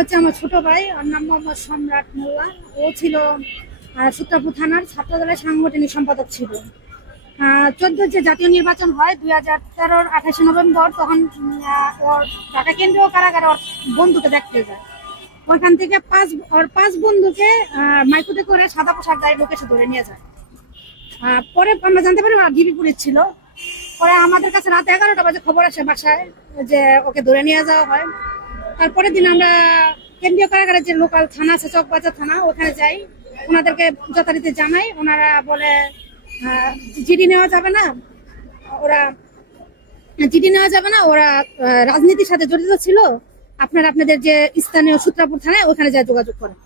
হচ্ছে আমার ছোট ভাই, ওর নাম মোহাম্মদ সম্রাট মোল্লা। ও ছিল সূত্রাপুর থানার ছাত্র দলের সাংগঠনিক সম্পাদক ছিল। 14 যে জাতীয় নির্বাচন হয় 2013-র 28 নভেম্বর, তখন ওর ঢাকা কেন্দ্রীয় কারাগারে ওর বন্ধুকে দেখতে যায়। ওইখান থেকে পাঁচ বন্ধুকে মাইকুতে করে সাদা পোশাকধারী লোক এসে ধরে নিয়ে যায়। পরে আমরা জানতে পারি ওরা ডিবি পুলিশ ছিল। পরে আমাদের কাছে রাত 11টা বাজে খবর আসে বাসায় যে ওকে ধরে নিয়ে যাওয়া হয়। তারপরের দিন আমরা কেন্দ্রীয় কারাগারের যে লোকাল থানা আছে, চকবাজার থানা, ওখানে যাই। ওনাদেরকে যথারীতি জানাই। ওনারা বলে জিডি নেওয়া যাবে না, ওরা রাজনীতির সাথে জড়িত ছিল। আপনাদের যে স্থানীয় সূত্রাপুর থানায় ওখানে যাই যোগাযোগ করেন।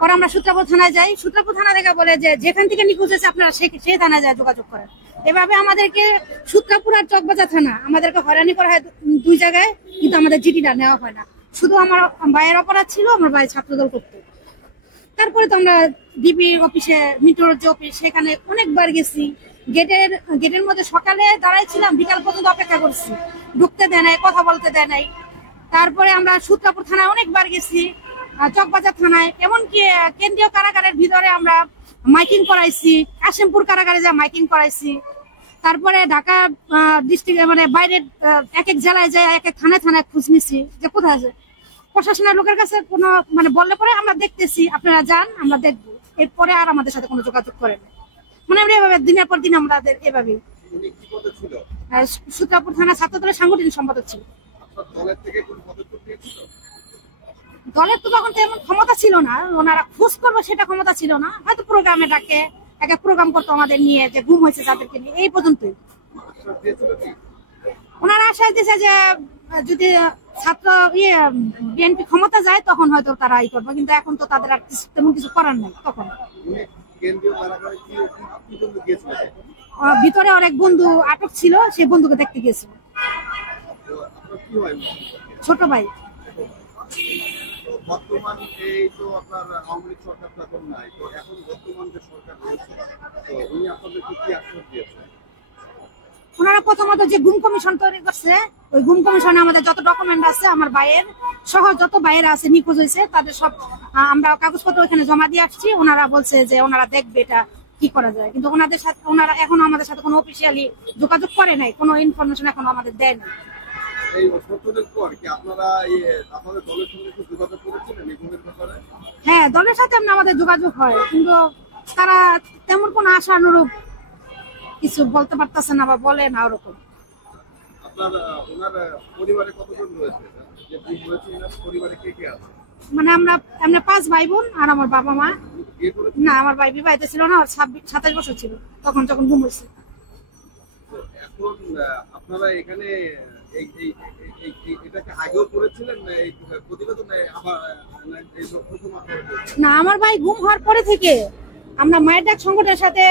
পরে আমরা সূত্রাপুর থানায় যাই। সূত্রাপুর থানা থেকে বলে যে যেখান থেকে নিখোঁজ হয়েছে আপনারা সেই থানায় যায় যোগাযোগ করেন। এভাবে আমাদেরকে সূত্রাপুর আর চকবাজার থানা আমাদেরকে হয়রানি করা হয় 2 জায়গায়, কিন্তু আমাদের জিডিটা নেওয়া হয় না। শুধু আমার ভাইয়ের অপরাধ ছিল, আমার ভাই ছাত্রদল করতো। তারপরে তো আমরা ডিবি অফিসে, মিটোর যে অফিস, সেখানে অনেকবার গেছি। গেটের মধ্যে সকালে দাঁড়াইছিলাম, বিকাল পর্যন্ত অপেক্ষা করছি, ঢুকতে দেয় নাই, কথা বলতে দেয় নাই। তারপরে আমরা সূত্রাপুর থানায় অনেকবার গেছি, চকবাজার থানায়, এমনকি কেন্দ্রীয় কারাগারের ভিতরে আমরা মাইকিং করাইছি, কাশিমপুর কারাগারে যা মাইকিং করাইছি। তারপরে ঢাকা ডিস্ট্রিক্ট মানে বাইরের এক জেলায় যায়, এক থানায় খোঁজ নিছি যে কোথায় আছে। প্রশাসনের লোকের কাছে কোনো মানে বললে পরে আমরা দেখতেছি, আপনারা যান, আমরা দেখবো। এরপরে আর আমাদের সাথে কোনো যোগাযোগ করেন। মানে আমরা এভাবে দিনের পর দিন আমাদের এভাবেই। সূত্রাপুর থানা ছাত্র দলের সাংগঠনিক সম্পাদক ছিল। দলের তো তখন তেমন ক্ষমতা ছিল না, ওনারা খোঁজ করবো সেটা ক্ষমতা ছিল না। হয়তো প্রোগ্রামে ডাকে, এক প্রোগ্রাম করতো আমাদের নিয়ে, যে গুম হয়েছে তাদেরকে নিয়ে, এই পর্যন্তই। ওনারা আশ্বাস দিয়েছে যে যদি ছাত্র বিএনপি ক্ষমতা যায় তখন হয়তো তারা করবে, কিন্তু এখন তো তাদের আর তেমন কিছু করার নাই। তখন ভিতরে অনেক বন্ধু আটক ছিল, সেই বন্ধুকে দেখতে গিয়েছিল। ছোট ভাই। ওনারা প্রথমত যে গুম কমিশন তৈরি করছে, ওই গুম কমিশনে আমাদের যত ডকুমেন্ট আছে, আমার ভাইয়ের সহ যত ভাইয়েরা আছে নিখোঁজ হয়েছে, তাদের সব আমরা কাগজপত্র ওখানে জমা দিয়ে আসছি। ওনারা বলছে যে ওনারা দেখবে এটা কি করা যায়, কিন্তু ওনারা এখনো আমাদের সাথে কোনো অফিসিয়ালি যোগাযোগ করে নাই, কোনো ইনফরমেশন এখনো আমাদের দেয় না। হ্যাঁ, দলের সাথে আমাদের যোগাযোগ হয়, কিন্তু তারা তেমন কোনো আশানুরূপ কিছু বলতে পারতেছে না বা বলে না ওরকম। মানে আমরা 5 ভাই বোন আর আমার বাবা মা। না, আমার ভাই বিবাহিত ছিল না, ওর 27 বছর ছিল তখন যখন গুম হয়েছে। না, আমার ভাই গুম হওয়ার পরে থেকে আমরা মায়ের ডাক সংগঠনের সাথে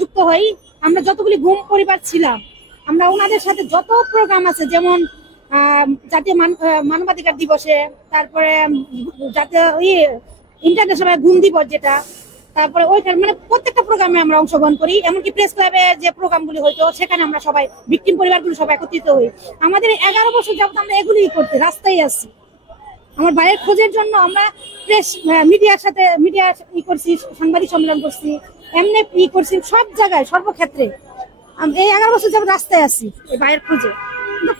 যুক্ত হই। আমরা যতগুলি গুম পরিবার ছিলাম, আমরা ওনাদের সাথে যত প্রোগ্রাম আছে, যেমন জাতীয় মানবাধিকার দিবসে, তারপরে জাতীয় ইন্টারন্যাশনাল গুম দিবস যেটা, তারপরে ওইখানে মানে প্রত্যেকটা প্রোগ্রামে আমরা অংশগ্রহণ করি। এমনকি প্রেস ক্লাবে যে প্রোগ্রামগুলি হইতো, সেখানে আমরা সবাই ভিকটিম পরিবারগুলো সবাই একত্রিত হই। আমাদের 11 বছর যাবত আমরা এগুলি করতে রাস্তায় আছি। আমার ভাইয়ের খোঁজের জন্য আমরা মিডিয়ার সাথে করছি, সাংবাদিক সম্মেলন করছি, এমনি করছি, সব জায়গায় সর্বক্ষেত্রে এই 11 বছর যাবত রাস্তায় আছি এই ভাইয়ের খোঁজে। কিন্তু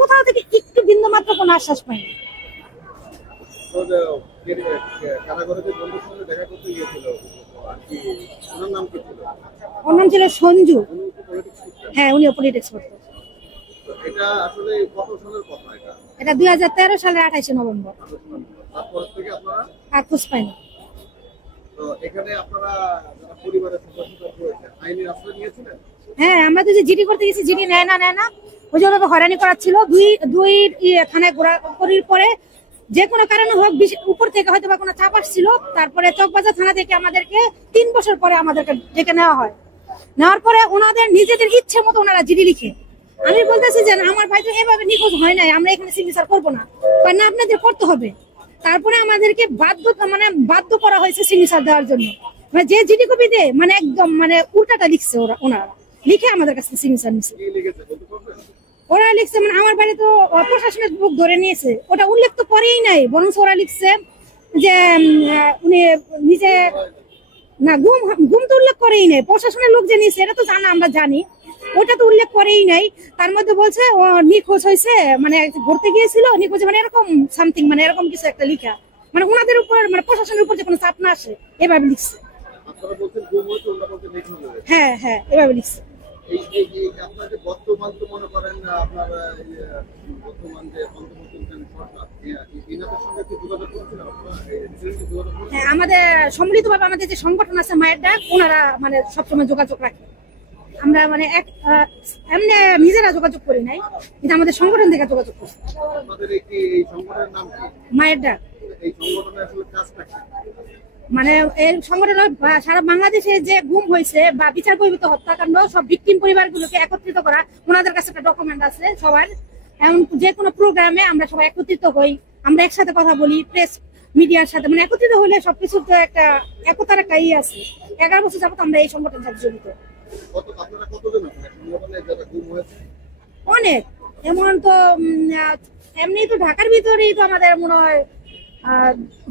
কোথাও থেকে একটু বিন্দু মাত্র কোনো আশ্বাস পাইনি। ওর নাম ছিল সঞ্জু। হ্যাঁ, উনি পলিটিক্স করতেন। এটা 2013 সালের 28 নভেম্বর। আর খোঁজ পাইনি। হ্যাঁ, আমরা তো যে জিডি করতে গেছি, জিডি নেয় না ওই জন্য হয়রানি করাচ্ছিল। দুই থানায় ঘোরাঘুরির পরে যে কোনো কারণে হোক, উপর থেকে হয়তো বা কোনো চাপ আসছিল, তারপরে চকবাজার থানা থেকে আমাদেরকে 3 বছর পরে আমাদেরকে ডেকে নেওয়া হয়। নেওয়ার পরে ওনাদের নিজেদের ইচ্ছে মতো ওনারা জিডি লিখে। আমি বলতেছি যে আমার ভাই তো এভাবে নিখোঁজ হয় নাই, আমরা এখানে সিগনেচার করবো না, না আপনাদের করতে হবে। তারপরে আমাদেরকে বাধ্য করা হয়েছে সিগনেচার দেওয়ার জন্য। মানে যে জিডি কপি দেয়, মানে একদম উল্টাটা লিখছে ওনারা, লিখে আমাদের কাছে সিগনেচার নিচ্ছে। ওরা লিখছে মানে আমার বাড়ি তো প্রশাসনের লোক ধরে নিয়েছে, ওটা উল্লেখ তো করেই নাই, বরং ওরা লিখছে যে উনি নিজে না, ঘুম তো উল্লেখ করেই নাই, প্রশাসনের লোক যে নিয়েছে এটা তো জানা আমরা জানি, ওটা তো উল্লেখ করেই নাই। তার মধ্যে বলছে ও নিখোঁজ হয়েছে, মানে ঘুরতে গিয়েছিল নিখোঁজ, মানে এরকম সামথিং, মানে এরকম কিছু একটা লিখা, মানে ওনাদের উপর মানে প্রশাসনের উপর যে কোনো চাপ না আসে এভাবে লিখছে। হ্যাঁ হ্যাঁ এভাবে লিখছে। হ্যাঁ আমাদের সম্মিলিত ভাবে আমাদের যে সংগঠন আছে মায়ের ডাক, ওনারা মানে সবসময় যোগাযোগ রাখে। আমরা মানে এমনি নিজেরা যোগাযোগ করি নাই, কিন্তু আমাদের সংগঠন থেকে যোগাযোগ করছি। মায়ের ডাক মানে এই সংগঠন সারা বাংলাদেশে যে গুম হয়েছে বা বিচার বহির্ভূত হত্যাকাণ্ড সব ভিকটিম পরিবারগুলোকে একত্রিত করা, ওনাদের কাছে একটা ডকুমেন্ট আছে সবার। এমন যে কোনো প্রোগ্রামে আমরা সবাই একত্রিত হই, আমরা একসাথে কথা বলি, প্রেস মিডিয়ার সাথে, মানে একত্রিত হলে সবকিছু তো একটা একতার একটা ই আছে। 11 বছর যাবত আমরা এই সংগঠনের সাথে জড়িত। অনেক, এমন তো এমনি তো ঢাকার ভিতরেই তো আমাদের মনে হয়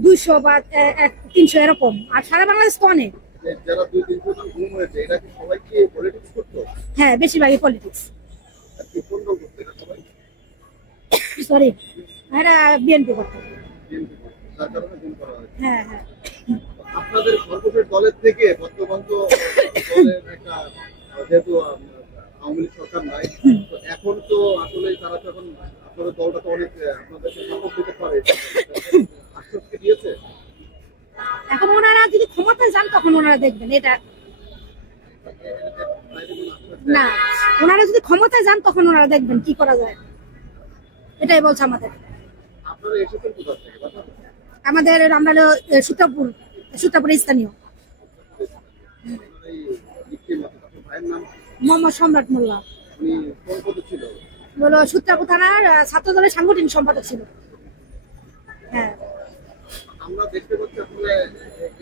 200 বা 300 এরকম, আর সারা বাংলাদেশ তো অনেক। হ্যাঁ বেশিরভাগই পলিটিক্স। সরি, এরা বিএনপি করতো। হ্যাঁ হ্যাঁ। আপনাদের সর্বশেষ দলের থেকে বর্তমান তো দলের একটা যেহেতু আওয়ামী লীগ সরকার নাই, তো এখন তো আসলে তারা তো এখন আপনাদের দলটা তো অনেক আপনাদেরকে সাপোর্ট দিতে পারে, আশ্বাস কি দিয়েছে? এখন ওনারা যদি ক্ষমতায় যান তখন ওনারা দেখবেন এটা না, ওনারা যদি ক্ষমতায় যান তখন ওনারা দেখবেন কি করা যায়, এটাই বলছে আমাদের। আপনারা এসেছেন কোথা থেকে? আমাদের আমরা সূত্রাপুর স্থানীয়। মোহাম্মদ সম্রাট মোল্লা বলো সূত্রাপুর থানার ছাত্র দলের সাংগঠনিক সম্পাদক ছিল। হ্যাঁ আমরা দেখতে পাচ্ছি আসলে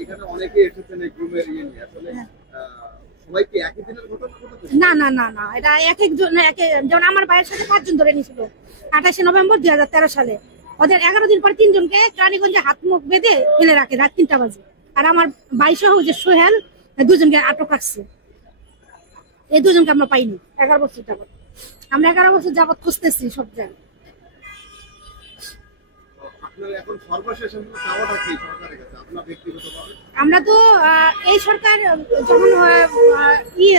এখানে অনেকেই এসেছেন এই গ্রুপের ইয়ে নিয়ে, আসলে সবাই কি একই দিনের ঘটনা ঘটেছে? না না না না, এটা এক একজন যেমন আমার ভাইয়ের সাথে 5 জন ধরে নিয়েছিল 28 নভেম্বর 2013 সালে। ওদের 11 দিন পর 3 জনকে রানীগঞ্জে হাত মুখ বেঁধে ফেলে রাখে রাত 3টা বাজে। আর আমার ভাই সহ যে সোহেল, 2 জনকে আটক রাখছে। এই 2 জনকে আমরা পাইনি 11 বছর যাবত। আমরা 11 বছর যাবত খুঁজতেছি সব জায়গায়। আমরা তো এই সরকার যখন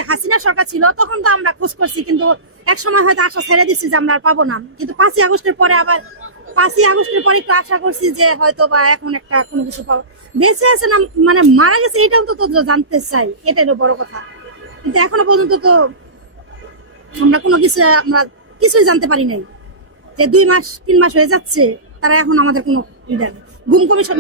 হাসিনা সরকার ছিল তখন তো আমরা খোঁজ করছি, কিন্তু এক সময় হয়তো আশা ছেড়ে দিচ্ছি যে আমরা আর পাবো না। কিন্তু 5ই আগস্টের পরে আবার 5ই আগস্টের পরে একটু আশা করছি যে হয়তো বা এখন একটা কোনো কিছু পাবো। বেঁচে আছে না মানে মারা গেছে এটাও তো জানতে চাই, এটাই বড় কথা। কিন্তু এখনো পর্যন্ত তো আমরা কোনো কিছু আমরা কিছুই জানতে পারি নাই। যে 2 মাস 3 মাস হয়ে যাচ্ছে, তারা এখন আমাদের কোনো গুম কমিশন।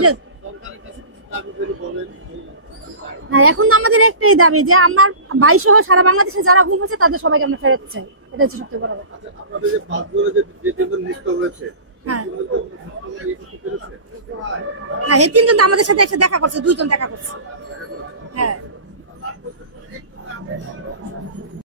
হ্যাঁ এখন আমাদের একটাই দাবি যে আমার ভাই সহ সারা বাংলাদেশে যারা গুম হয়েছে তাদের সবাইকে আমরা ফেরত চাই, এটা হচ্ছে সবচেয়ে বড় কথা। হ্যাঁ এই 3 জন তো আমাদের সাথে এসে দেখা করছে, 2 জন দেখা করছে। হ্যাঁ